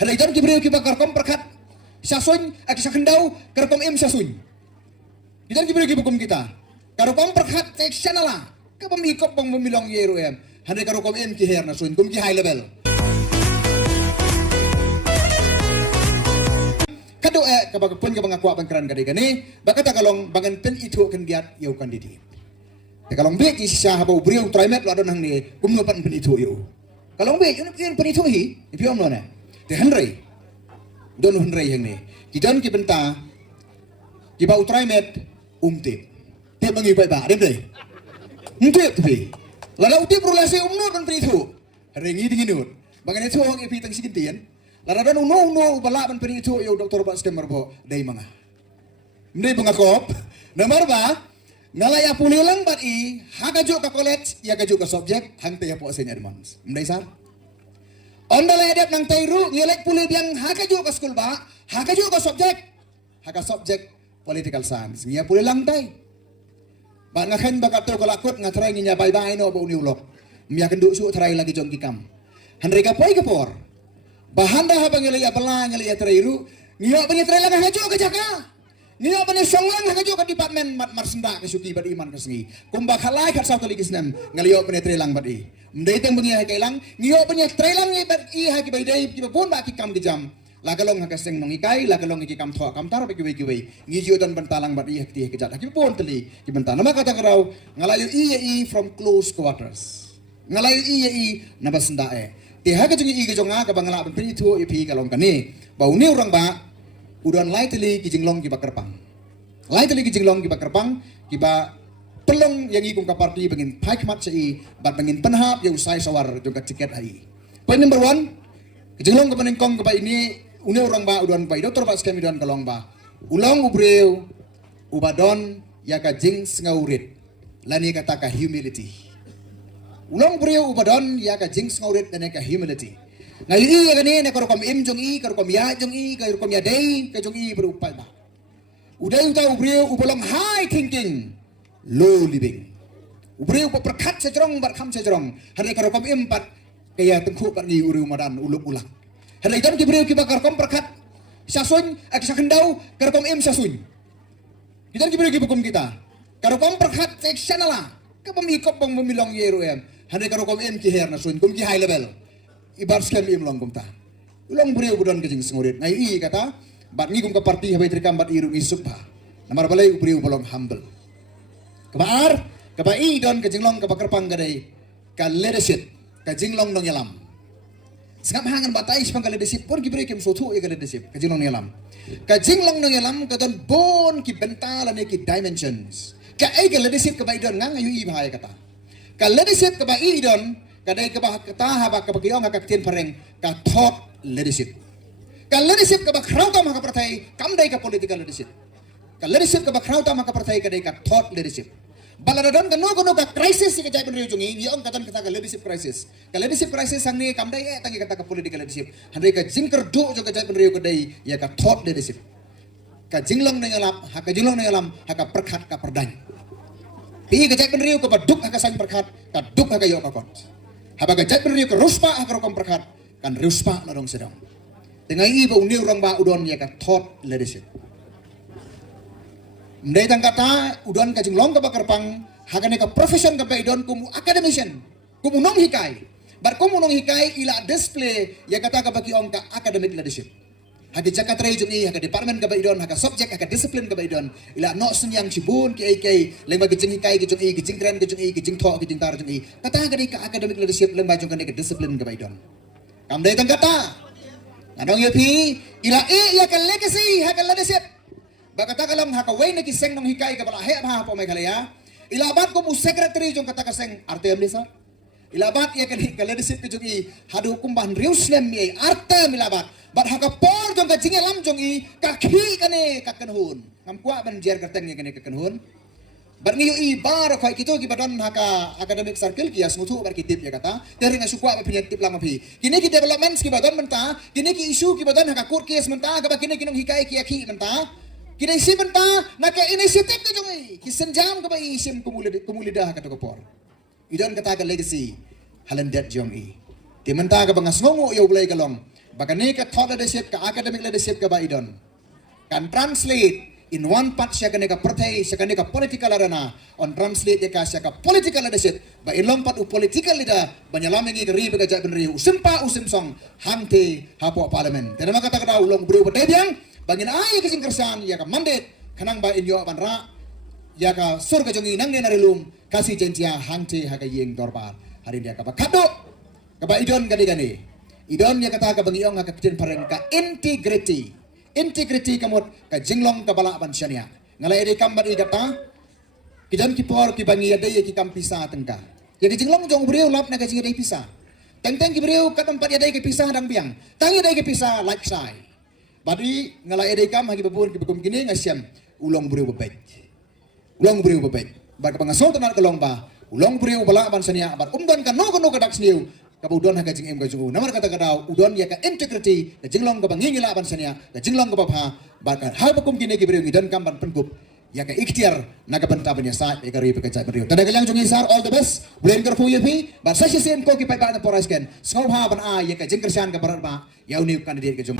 Hari dan kibriu kiba karkom perkat sasun ak sakendau karkom im sasun. Idan kibriu kibukum kita. Karkom perkat sectionala. Kapam ikop bang memilong yeru em. Hari karkom im ki her nasun kum ki high level. Kado kapag pun kapag aku bangkeran kadai kani, bakata kalong bangan pen itu kan giat yau kandidi. Kalong bek isya haba ubriu trimet lo adon hang ni kumno pan pen itu yau. Kalong bek yun pen itu hi, ipiom lo na. Te Henry, don Henry hang ni. Kidan ki benta, kiba utrimet umtip. Tip mangi ba, dem deh. Umtip tapi. Lada utip relasi umno kan pen itu. Rengi dinginut. Bangan itu hang ipi tang sikintian. Laradan uno bala ban peri itu yo doktor Pak Skem marbo dai manga. Mendai bangakop, nomor ba ngalaya pulilang bat I hagajo ka college ya gajo ka subjek hang te po senya demans. Mendai sar. Ondala edep nang tairu ngelek puli biang hagajo ka school ba, hagajo ka subjek. Haga subjek political science. Ngia pulilang tai. Ba ngaken bakat to kalakut ngatrai nginya bye-bye no ba uniulok. Mia kenduk su trai lagi jong kikam. Handre ka poi kepor. Bahanda habang ngelaya belang ngelaya terairu, ngiyo punya terai lang hajo ke jaka, ngiyo punya songlang hajo ke departemen mat marsenda ke suki bad iman kesengi, kumbak halai kat satu lagi senam ngeliyo punya terai lang bad I, mendeteng punya hakai lang, ngiyo punya terai lang bad I haki baidai kiba pun bak kikam kejam, lagalong hakaseng nong ikai, lagalong ikikam thoa kam tar bagi wei ngiyo dan bentalang bad I hakti hakijat, haki pun teli kibenta, nama kata kerau ngalayu I from close quarters, ngalayu I nabasenda Tiha ka jungi iga jonga ka bangala ban peni tu ipi kalong kani bau ni orang ba udon lai teli ki jinglong ki bakerpang lai teli ki jinglong ki bakerpang ki ba pelong yang ikung ka parti bangin pai kmat sei bat bangin penhap yang usai sawar jong ka tiket ai point number 1 ki jinglong ka panengkong ka ba ini uni orang ba udon ba doktor Pak Skem udon kalong ba ulong ubreu ubadon ya ka jing ngaurit lani kata ka humility Ulang beriau ubadon ya ka jing ngaurit dan ka humility. Ngayu I kani ne karokom im jong I karokom ya jong I karokom ya dei ka jong I berupai ba. Udai utau beriau ubolong high thinking, low living. Beriau perkat sejerong bar kam sejerong. Hari karokom im pat kaya tengku pat ngi uriu madan uluk ulak. Hari jam ki beriau ki karokom perkat sasun ak sakendau karokom im sasun. Kita ki beriau ki bukum kita. Karokom perkat sectionala. Kapam ikop bang memilong yeru em. Hande karokom em ki her nasun kum ki high level. Ibar Skem im long kum ta. Ulong beriu budon kejing sengurit. Ngai I kata bat ngi kum ka parti habai trikam bat irung isuk ba. Namar balai beriu bolong humble. Kebaar keba I don kejing long ka bakerpang gadai ka leadership ka jinglong nong yalam. Sengap hangan batai sepang ka leadership pun ki beriu kim sotu ka leadership ka jinglong yalam. Ka jinglong nong yalam ka don bon ki bentalan ki dimensions. Ka ai ka leadership ka baidon ngang ayu I bahaya kata. Ka leadership ka baidon kadai ka bah kata haba ka bagiong ka tin pareng ka thought leadership. Ka leadership ka bakrauta maka partai kamdai ka political leadership. Ka leadership ka bakrauta maka partai kadai ka thought leadership. Baladon ka no ka crisis ka jai benriu jungi yong katan kata ka leadership crisis. Ka leadership crisis sang ni kamdai tangi kata ka political leadership. Handai ka jingker du jo ka jai benriu kadai ya ka thought leadership. Ka jinglong nengalap haka jinglong nengalam haka perkat ka perdany. Pi kajat penriu ke baduk haka sang perkat ka duk haka yo kakot. Haba kajat penriu ke ruspa haka rokom perkat kan ruspa na dong sedang. Tengah I ba uni urang ba udon ya ka thought leadership. Mendai tang kata udon ka jinglong ka bakerpang haka ne ka profession ka baidon kumu academician. Kumu nong hikai. Bar kumu nong hikai ila display ya kata ka baki ong ka academic leadership. Hadi jakat rai jungi haka department ka baidon haka subject haka disiplin ka baidon ila no sun yang cibun ki ai lema gejing hikai gejing I gejing kren gejing I gejing tho gejing tar jungi kata ka ka academic leadership lema jong ka disiplin ka baidon kam dai tang kata ngadong yepi ila ya ka legacy haka leadership bakata kalam haka way na kiseng nong hikai ka bala he ha po may kalaya ila bat ko mu secretary jong kata kaseng artem desa ilabat ya kan leadership ke jong I hadu hukum ban rius lem mi artem ilabat bat haka por jong ka jingelam jong I kakhi kane kakenhun ngam kwa ban jer kateng kane kakenhun bar ngiyo I bar khoi kito ki badan haka academic circle ki asmutu bar kitip ya kata dari ngasukwa ba penyetip lama pi kini ki development ki badan menta kini ki isu ki badan haka court case menta ka kini kinong hikai ki akhi menta kini si menta naka initiative ke jong I ki senjam ka ba isim kumulida haka to por Idan kata ka legacy halandet jong I. Ti menta ka bangas ngongo yo bulay kalong Baka ni ka thought leadership, ka academic leadership ka ba idon. Kan translate in one part siya kaneka partai, siya kaneka political arena, on translate ya ka siya ka political leadership, ba ilong pat u political leader, banyalaming ikari baga jay benriu, usimpa usimsong, hangte hapo parliament. Tidak maka kata kata ulong beriu berdebiang, bangin ay kasing kersan, ya ka mandate, kanang ba inyo panra, ya ka surga jongi nang narilum, kasih jentia hangte haga yeng dorbar. Hari dia ka bakado, ka ba idon gani-gani. Idon ya kata ka bangiong ka kitin pareng ka integrity. Integrity kamot ka jinglong ka bala ban syania. Ngalai ede kambat igata kijan kipor ki bangi ade ki kampisa tengka. Ya ki jinglong jong beriu lap na ka jingi pisa. Teng-teng ki beriu ka tempat ade ki pisah dang biang. Tangi ade ki pisah like sai. Badi ngalai ede kam hagi babur ki bekum kini ngasiam ulong beriu bebet. Ulong beriu bebet. Ba ka pangasol tenan kelong ba. Ulong beriu bala ban syania bar umdan ka no kadak sniu. Kabudon haga jing em gajungu namar kata kadau udon ya ka integrity ka jinglong ka bangingila ban sania ka jinglong ka babha bakal hal bakum kini ki beriu ngidan kamban pengup ya ka ikhtiar naga benta banya sa e kari pe ka beriu tada kalang jungi sar all the best bulen kar fu yepi ba sa sen ko ki pai ba na porasken skau ha ban a ya ka jing kersan ka barat ba ya uni kandidat ka jum